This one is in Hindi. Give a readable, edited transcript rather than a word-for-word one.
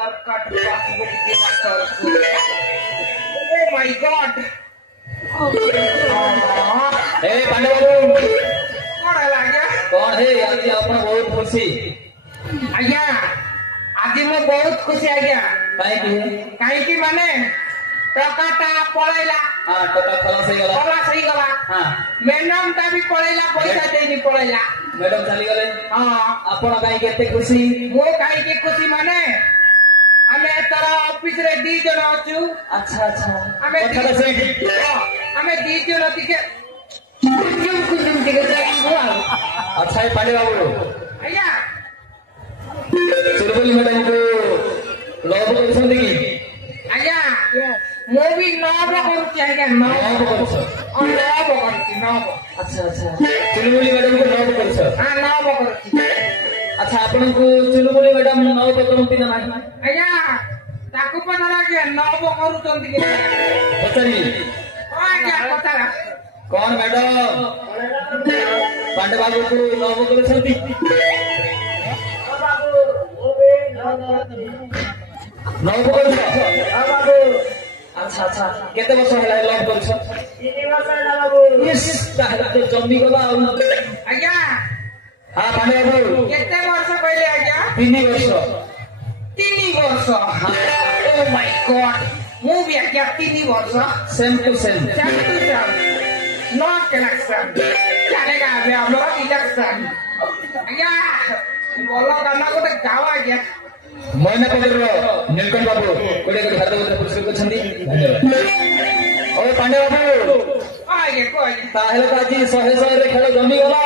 cut possibility oh my god ए पांडे बाबू कौन है आज्ञा कौन है आज आपण बहुत खुशी आज्ञा आज मु बहुत खुशी आज्ञा काहे की माने टकाटा पळैला हां टका खलास हो गला हां मैडम ता भी पळैला पैसा देनी पळैला मैडम चली गले हां आपण काहे केते खुशी मो काहे के खुशी माने हमें तरा ऑफिस रे दी जण अछु अच्छा अच्छा हमें कथा से हमें दी जण तिके कुछ तिके हुआ अच्छा है पांडे बाबू आज्ञा चुलबुली मैडम को लव करछन की आज्ञा मो भी नव करू आज्ञा नव करू नव अच्छा अच्छा चुलबुली मैडम को लव करछ हां नव करू अच्छा आपण को चुलबुली मैडम लव करती ना नाही आज्ञा ताकू पता के नव करू चंदी के पचरी आज्ञा पता कौन मैडम पांडे बाबू को लव करछंती नव करछ अच्छा अच्छा केते वर्ष होला लव करछ 3 वर्ष होला बाबू यस ताहला तो जम्मी गला आज्ञा हां पांडे बाबू केते वर्ष पहिले आज्ञा 3 वर्ष 3 वर्ष ओ माय गॉड मु भी आज्ञा 3 वर्ष same to same no connection चलेगा अभी हम लोग इलेक्शन आज्ञा बोलो गाना को गाओ आज्ञा मैना पदर नीलकंठ बाबू कोडे कोडे हाथ उधर पुरस्कृत करछंदी धन्यवाद ओ पांडे बाबू आज्ञा को ताहले तो आज 100 रे खेल जमी गला